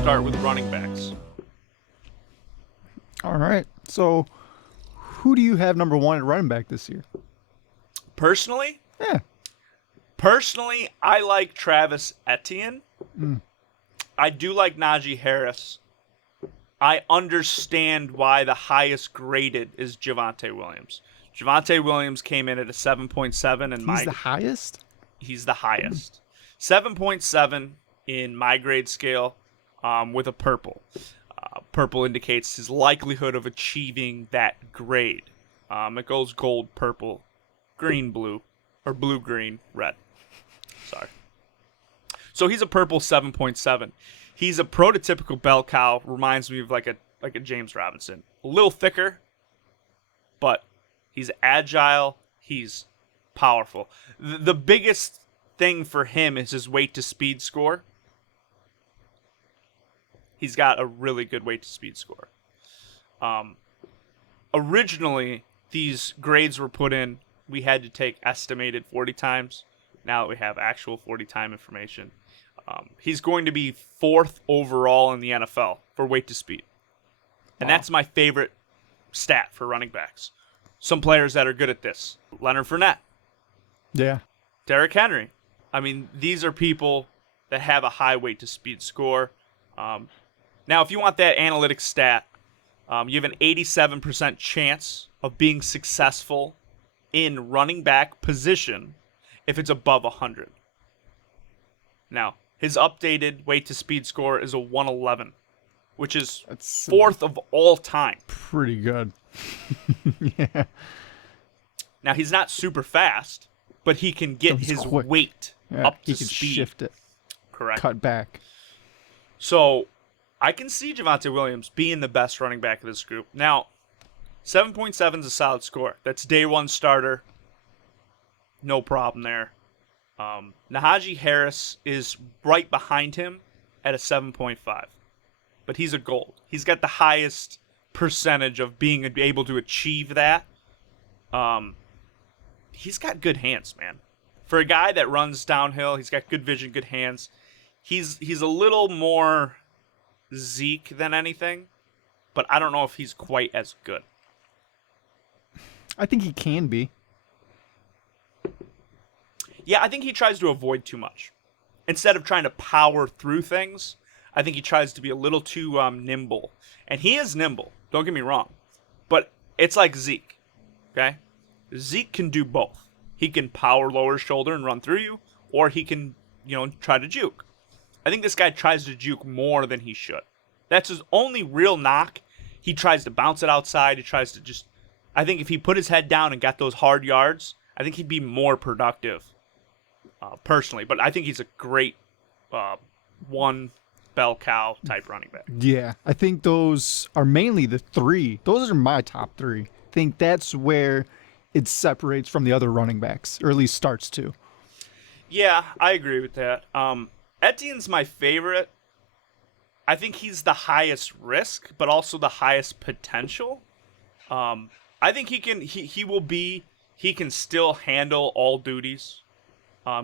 start with running backs. All right. So, who do you have number one at running back this year? Personally, Yeah. I like Travis Etienne. I do like Nahaji Harris. I understand why the highest graded is Javonte Williams. Javonte Williams came in at a 7.7 and He's the highest? he's the highest. 7.7 in my grade scale with a purple. Purple indicates his likelihood of achieving that grade. It goes gold, purple, green, blue, or blue, green, red. Sorry. So he's a purple 7.7. He's a prototypical bell cow. Reminds me of like a James Robinson. A little thicker, but he's agile. He's powerful. The biggest thing for him is his weight to speed score. He's got a really good weight to speed score. Originally, these grades were put in. We had to take estimated 40 times. Now that we have actual 40 time information. He's going to be 4th overall in the NFL for weight to speed. And that's my favorite stat for running backs. Some players that are good at this. Leonard Fournette. Yeah. Derrick Henry. I mean, these are people that have a high weight to speed score. Now, if you want that analytics stat, you have an 87% chance of being successful in running back position if it's above 100. Now, his updated weight to speed score is a 111, which is 4th of all time. Pretty good. Yeah. Now, he's not super fast, but he can get his quick. weight up to he can speed. shift it. Correct. Cut back. So, I can see Javonte Williams being the best running back of this group. Now, 7.7 is a solid score. That's day one starter. No problem there. Nahaji Harris is right behind him at a 7.5. But he's a gold. He's got the highest percentage of being able to achieve that. He's got good hands, man. For a guy that runs downhill, he's got good vision, good hands. He's a little more Zeke than anything, but I don't know if he's quite as good. I think he can be. Yeah, I think he tries to avoid too much. Instead of trying to power through things, I think he tries to be a little too nimble. And he is nimble, don't get me wrong. But it's like Zeke, okay? Zeke can do both. He can power lower shoulder and run through you, or he can, try to juke. I think this guy tries to juke more than he should. That's his only real knock. He tries to bounce it outside. He tries to just... I think if he put his head down and got those hard yards, I think he'd be more productive, personally. But I think he's a great one bell cow type running back. Yeah, I think those are mainly the three. Those are my top three. I think that's where it separates from the other running backs, or at least starts to. Yeah, I agree with that. Etienne's my favorite. I think he's the highest risk, but also the highest potential. I think he can still handle all duties.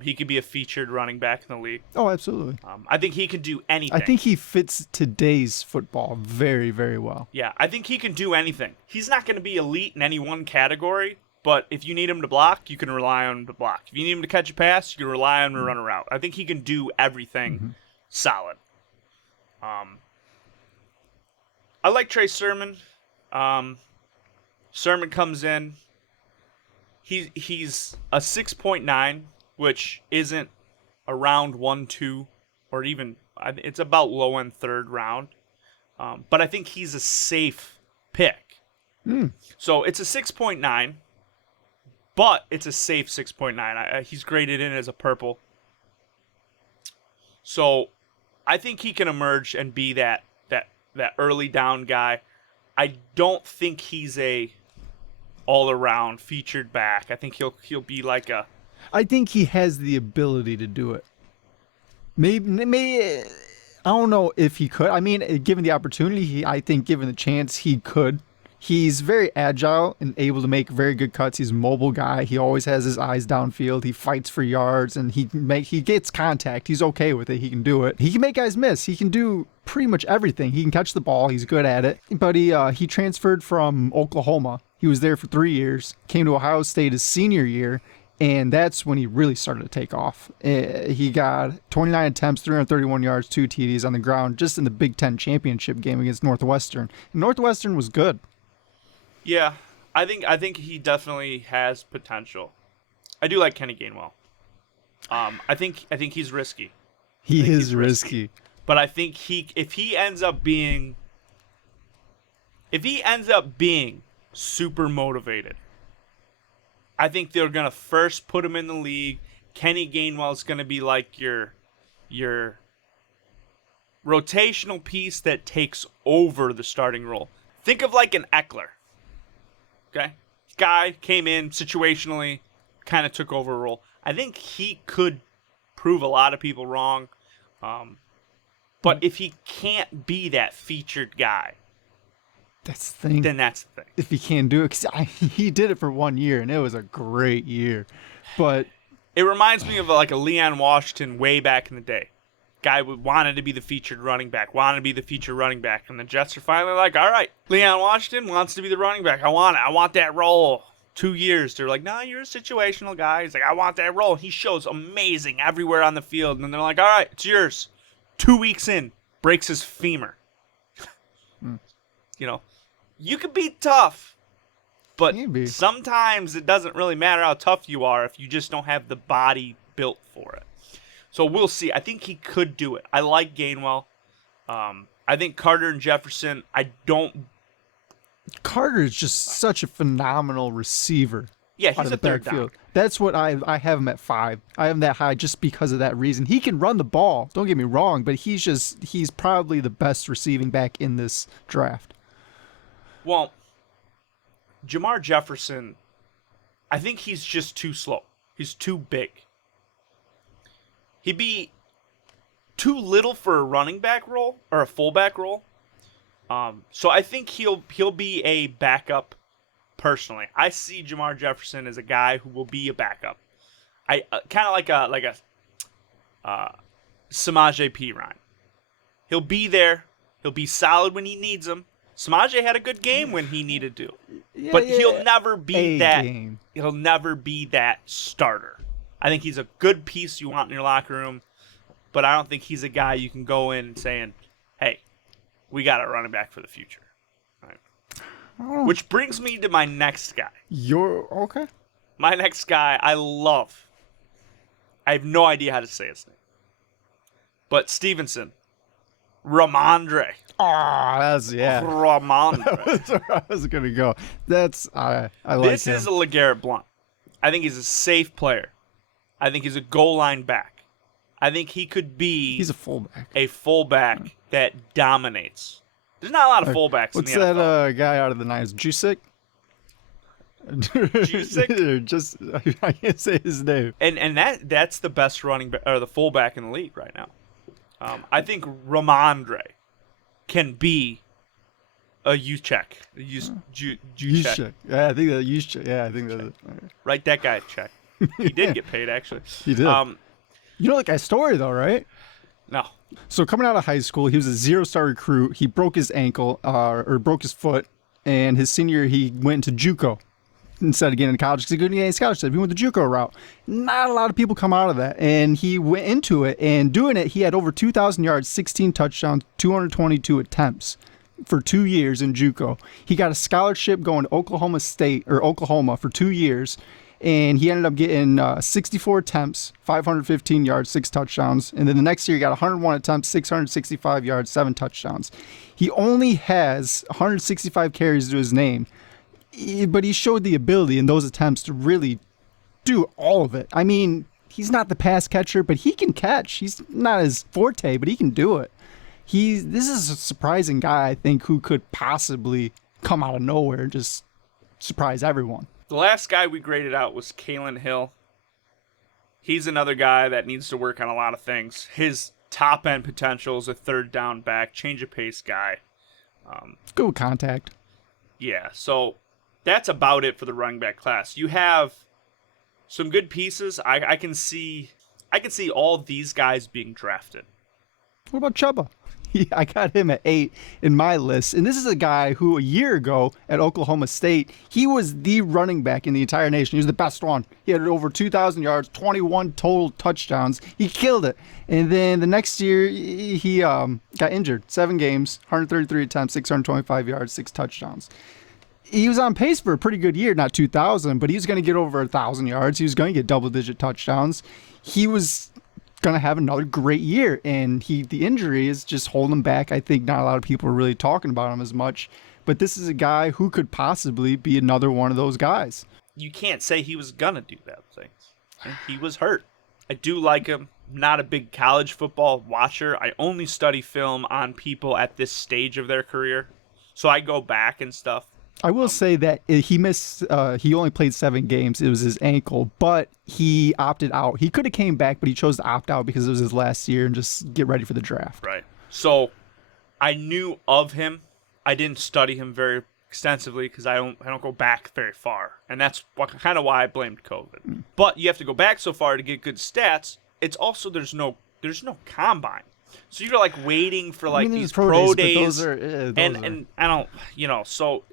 He could be a featured running back in the league. Oh, absolutely. I think he can do anything. I think he fits today's football very, very well. Yeah, I think he can do anything. He's not going to be elite in any one category, but if you need him to block, you can rely on him to block. If you need him to catch a pass, you can rely on him to run a route. I think he can do everything solid. I like Trey Sermon. Sermon comes in. He's a 6.9, which isn't a round 1, 2, or even it's about low end third round. But I think he's a safe pick. So it's a 6.9, but it's a safe 6.9. He's graded in as a purple. So I think he can emerge and be that early down guy. I don't think he's a all-around featured back. I think he'll be like a... I think he has the ability to do it. Maybe I don't know if he could. I mean, given the opportunity, I think given the chance, he could He's very agile and able to make very good cuts. He's a mobile guy. He always has his eyes downfield. He fights for yards, and he gets contact. He's okay with it. He can do it. He can make guys miss. He can do pretty much everything. He can catch the ball. He's good at it. But he transferred from Oklahoma. He was there for 3 years. Came to Ohio State his senior year, and that's when he really started to take off. He got 29 attempts, 331 yards, 2 TDs on the ground, just in the Big Ten championship game against Northwestern. And Northwestern was good. Yeah, I think he definitely has potential. I do like Kenny Gainwell. I think he's risky. He is risky. But I think if he ends up being super motivated, I think they're gonna first put him in the league. Kenny Gainwell's gonna be like your rotational piece that takes over the starting role. Think of like an Eckler. Okay? Guy came in situationally, kind of took over a role. I think he could prove a lot of people wrong. But if he can't be that featured guy, that's the thing. Then that's the thing. If he can't do it, because he did it for 1 year, and it was a great year. But it reminds me of like a Leon Washington way back in the day. Guy wanted to be the featured running back, and the Jets are finally like, all right, Leon Washington wants to be the running back. I want that role. 2 years, they're like, no, you're a situational guy. He's like, I want that role. He shows amazing everywhere on the field, and they're like, all right, it's yours. 2 weeks in, breaks his femur. You know, you can be tough, but sometimes it doesn't really matter how tough you are if you just don't have the body built for it. So we'll see. I think he could do it. I like Gainwell. I think Carter and Jefferson, Carter is just such a phenomenal receiver. Yeah, he's a third down. That's what I have him at 5. I have him that high just because of that reason. He can run the ball. Don't get me wrong, but he's probably the best receiving back in this draft. Well, Jamar Jefferson, I think he's just too slow. He's too big. He'd be too little for a running back role or a fullback role. So I think he'll be a backup. Personally, I see Jamar Jefferson as a guy who will be a backup. I kind of like a Samaje Perine. He'll be there. He'll be solid when he needs him. Samaje had a good game when he needed to, but he'll never be that. He'll never be that starter. I think he's a good piece you want in your locker room, but I don't think he's a guy you can go in and saying, "Hey, we got a running back for the future." Right. Which brings me to my next guy. You're okay. My next guy, I love. I have no idea how to say his name, but Stevenson, Ramondre. That's Ramondre. That's where I was gonna go. I like this him. is a LeGarrette Blount. I think he's a safe player. I think he's a goal line back. I think he could be. He's a fullback. A fullback that dominates. There's not a lot of fullbacks in the NFL. What's that guy out of the Niners? Jusic? Just I can't say his name. And that's the best running back or the fullback in the league right now. I think Ramondre can be a Juszczyk. Juszczyk. Yeah, I think that Juszczyk. Yeah, I think that's it. Write that guy a check. He did get paid actually. He did. You know that guy's story though, right? No. So coming out of high school, he was a 0-star recruit. He broke his ankle or broke his foot, and his senior year he went into JUCO instead of getting into college because he couldn't get any scholarship. He went the JUCO route. Not a lot of people come out of that, and he went into it and doing it. He had over 2,000 yards, 16 touchdowns, 222 attempts for 2 years in JUCO. He got a scholarship going to Oklahoma for 2 years. And he ended up getting 64 attempts, 515 yards, 6 touchdowns. And then the next year, he got 101 attempts, 665 yards, 7 touchdowns. He only has 165 carries to his name, but he showed the ability in those attempts to really do all of it. I mean, he's not the pass catcher, but he can catch. He's not his forte, but he can do it. This is a surprising guy, I think, who could possibly come out of nowhere and just surprise everyone. The last guy we graded out was Kalyn Hill. He's another guy that needs to work on a lot of things. His top-end potential is a third down back, change of pace guy. Good with contact. Yeah, so that's about it for the running back class. You have some good pieces. I can see all these guys being drafted. What about Chuba? I got him at 8 in my list. And this is a guy who a year ago at Oklahoma State, he was the running back in the entire nation. He was the best one. He had over 2,000 yards, 21 total touchdowns. He killed it. And then the next year, he got injured. 7 games, 133 attempts, 625 yards, 6 touchdowns. He was on pace for a pretty good year, not 2,000, but he was going to get over 1,000 yards. He was going to get double-digit touchdowns. He was going to have another great year, and the injury is just holding him back. I think not a lot of people are really talking about him as much, but this is a guy who could possibly be another one of those guys. You can't say he was going to do that things. He was hurt. I do like him. Not a big college football watcher. I only study film on people at this stage of their career, so I go back and stuff. I will say that he missed. He only played 7 games. It was his ankle, but he opted out. He could have came back, but he chose to opt out because it was his last year and just get ready for the draft. Right. So I knew of him. I didn't study him very extensively because I don't go back very far, and that's kind of why I blamed COVID. But you have to go back so far to get good stats. It's also there's no combine. So you're like waiting for like these pro days, and I don't, so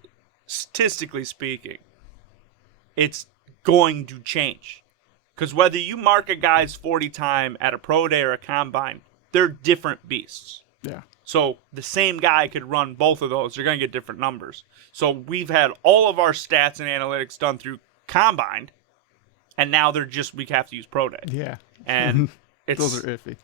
statistically speaking, it's going to change. Because whether you mark a guy's 40 time at a pro day or a combine, they're different beasts. Yeah. So the same guy could run both of those. You're going to get different numbers. So we've had all of our stats and analytics done through combine, and now we have to use pro day. Yeah. And those are iffy.